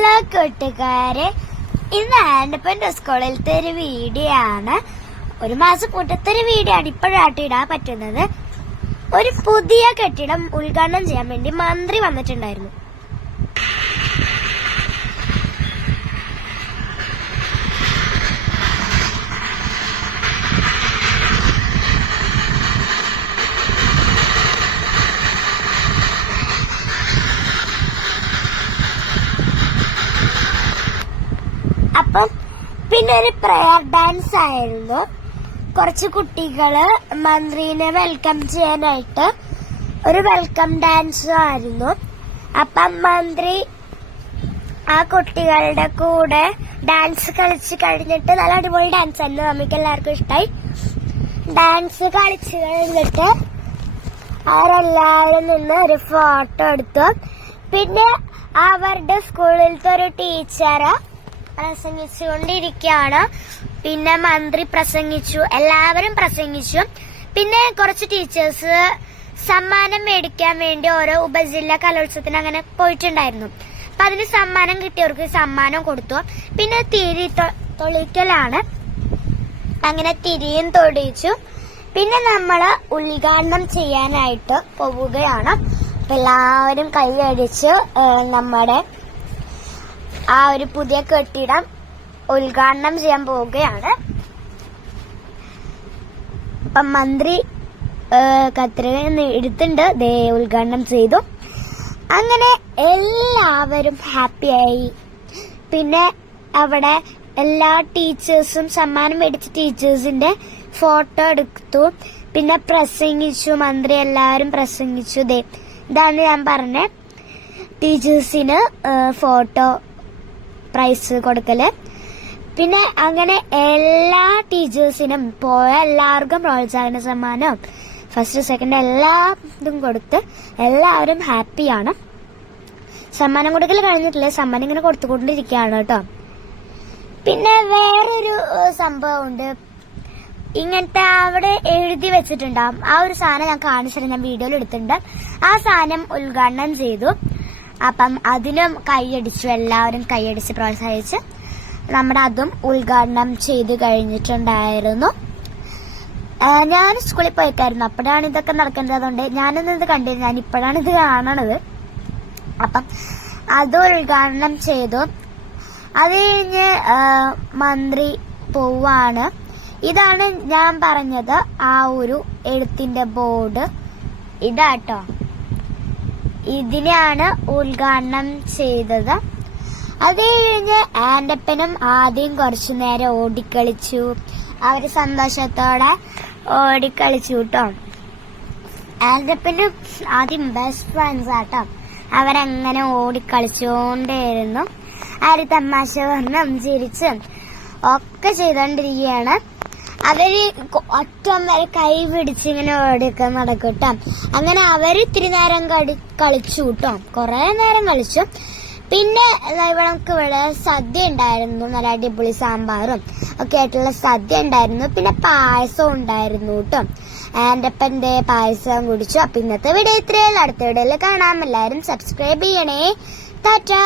Hello കൂട്ടുകാരെ. ഇന്ന് ആൻഡപ്പന്റെ സ്കൂളിലത്തെ ഒരു വീഡിയോ ആണ്. ഒരു മാസം കൂട്ടത്തെ ഒരു വീഡിയോ ആണ് ഇപ്പോഴാട്ട് ഇടാൻ പറ്റുന്നത്. ഒരു പുതിയ കെട്ടിടം ഉദ്ഘാടനം ചെയ്യാൻ വേണ്ടി മന്ത്രി വന്നിട്ടുണ്ടായിരുന്നു. അപ്പം പിന്നെ ഒരു പ്രയർ ഡാൻസ് ആയിരുന്നു. കുറച്ച് കുട്ടികൾ മന്ത്രിനെ വെൽക്കം ചെയ്യാനായിട്ട് ഒരു വെൽക്കം ഡാൻസ് ആയിരുന്നു. അപ്പം മന്ത്രി ആ കുട്ടികളുടെ കൂടെ ഡാൻസ് കളിച്ച് കഴിഞ്ഞിട്ട് നല്ല അടിപൊളി ഡാൻസ് ആയിരുന്നു. നമുക്ക് എല്ലാവർക്കും ഇഷ്ടമായി ഡാൻസ് കളിച്ച് കഴിഞ്ഞിട്ട് അവരെല്ലാവരും നിന്ന് ഒരു ഫോട്ടോ എടുത്തു. പിന്നെ അവരുടെ സ്കൂളിലത്തെ ഒരു ടീച്ചറ് പ്രസംഗിച്ചുകൊണ്ടിരിക്കുകയാണ്. പിന്നെ മന്ത്രി പ്രസംഗിച്ചു എല്ലാവരും പ്രസംഗിച്ചു. പിന്നെ കുറച്ച് ടീച്ചേഴ്സ് സമ്മാനം മേടിക്കാൻ വേണ്ടി ഓരോ ഉപജില്ല കലോത്സവത്തിന് അങ്ങനെ പോയിട്ടുണ്ടായിരുന്നു. അപ്പൊ അതിന് സമ്മാനം കിട്ടിയവർക്ക് സമ്മാനം കൊടുത്തു. പിന്നെ തിരി തൊളിക്കലാണ്. അങ്ങനെ തിരിയും തൊടിയിച്ചു. പിന്നെ നമ്മൾ ഉദ്ഘാടനം ചെയ്യാനായിട്ട് പോവുകയാണ്. എല്ലാവരും കൈയടിച്ച് നമ്മുടെ ആ ഒരു പുതിയ കെട്ടിടം ഉദ്ഘാടനം ചെയ്യാൻ പോവുകയാണ്. അപ്പം മന്ത്രി കത്രിക എടുത്തുണ്ട് ദേ ഉദ്ഘാടനം ചെയ്തു. അങ്ങനെ എല്ലാവരും ഹാപ്പിയായി പിന്നെ അവിടെ എല്ലാ ടീച്ചേഴ്സും സമ്മാനം മേടിച്ച ടീച്ചേഴ്സിന്റെ ഫോട്ടോ എടുത്തു. പിന്നെ പ്രസംഗിച്ചു മന്ത്രി എല്ലാവരും പ്രസംഗിച്ചു. ദേ ഇതാണ് ഞാൻ പറഞ്ഞ ടീച്ചേഴ്സിന് ഫോട്ടോ പ്രൈസ് കൊടുക്കൽ. പിന്നെ അങ്ങനെ എല്ലാ ടീച്ചേഴ്സിനും പോയ എല്ലാവർക്കും പ്രോത്സാഹന സമ്മാനം. ഫസ്റ്റ് സെക്കൻഡ് എല്ലാ ഇതും കൊടുത്ത് എല്ലാവരും ഹാപ്പിയാണ് സമ്മാനം കൊടുക്കൽ കഴിഞ്ഞിട്ടില്ല. സമ്മാനം ഇങ്ങനെ കൊടുത്തുകൊണ്ടിരിക്കുകയാണ് കേട്ടോ. പിന്നെ വേറൊരു സംഭവം സംഭവമുണ്ട്. ഇങ്ങനത്തെ അവിടെ എഴുതി വെച്ചിട്ടുണ്ടാവും ആ ഒരു സാധനം ഞാൻ കാണിച്ചിട്ട് ഞാൻ വീഡിയോയിൽ എടുത്തിട്ടുണ്ട്. ആ സാധനം ഉദ്ഘാടനം ചെയ്തു. അപ്പം അതിനും കൈയടിച്ചു എല്ലാവരും കൈയടിച്ച് പ്രോത്സാഹിച്ച് നമ്മുടെ അതും ഉദ്ഘാടനം ചെയ്ത് കഴിഞ്ഞിട്ടുണ്ടായിരുന്നു. ഞാൻ സ്കൂളിൽ പോയിട്ടായിരുന്നു. അപ്പോഴാണ് ഇതൊക്കെ നടക്കേണ്ടത് അതുകൊണ്ട് ഞാനൊന്നും ഇത് കണ്ടില്ല. ഞാൻ ഇപ്പോഴാണ് ഇത് കാണണത്. അപ്പം അത് ഉദ്ഘാടനം ചെയ്തു. അത് കഴിഞ്ഞ് മന്ത്രി പോവാണ്. ഇതാണ് ഞാൻ പറഞ്ഞത് ആ ഒരു എഴുത്തിന്റെ ബോർഡ്. ഇതാട്ടോ. ഇതിനെയാണ് ഉദ്ഘാടനം ചെയ്തത്. അത് കഴിഞ്ഞ് ആൻഡപ്പനും ആദ്യം കുറച്ചു നേരം ഓടിക്കളിച്ചു. അവർ സന്തോഷത്തോടെ ഓടിക്കളിച്ചു കേട്ടോ ആൻഡപ്പനും ആദ്യം ബെസ്റ്റ് ഫ്രണ്ട്സ് ആട്ടോ. അവരങ്ങനെ ഓടിക്കളിച്ചുകൊണ്ടേയിരുന്നു അവർ തമാശ പറഞ്ഞും ചിരിച്ചും ഒക്കെ ചെയ്തോണ്ടിരിക്കുകയാണ്. അവർ ഒറ്റം വരെ കൈ പിടിച്ച് ഇങ്ങനെ ഓടിയൊക്കെ നടക്കും കേട്ടോ അങ്ങനെ അവർ ഇത്തിരി നേരം കളി കളിച്ചു കേട്ടോ കുറെ നേരം കളിച്ചു. പിന്നെ ഇവിടെ നമുക്ക് ഇവിടെ സദ്യ ഉണ്ടായിരുന്നു. നല്ല അടിപൊളി സാമ്പാറും ഒക്കെ ആയിട്ടുള്ള സദ്യ ഉണ്ടായിരുന്നു. പിന്നെ പായസം ഉണ്ടായിരുന്നു കേട്ടോ ആൻഡപ്പന്റെ പായസം കുടിച്ചു. അപ്പൊ ഇന്നത്തെ വീഡിയോ ഇത്രയല്ല അടുത്ത വീഡിയോയിൽ കാണാം. എല്ലാവരും സബ്സ്ക്രൈബ് ചെയ്യണേ. ടാറ്റാ.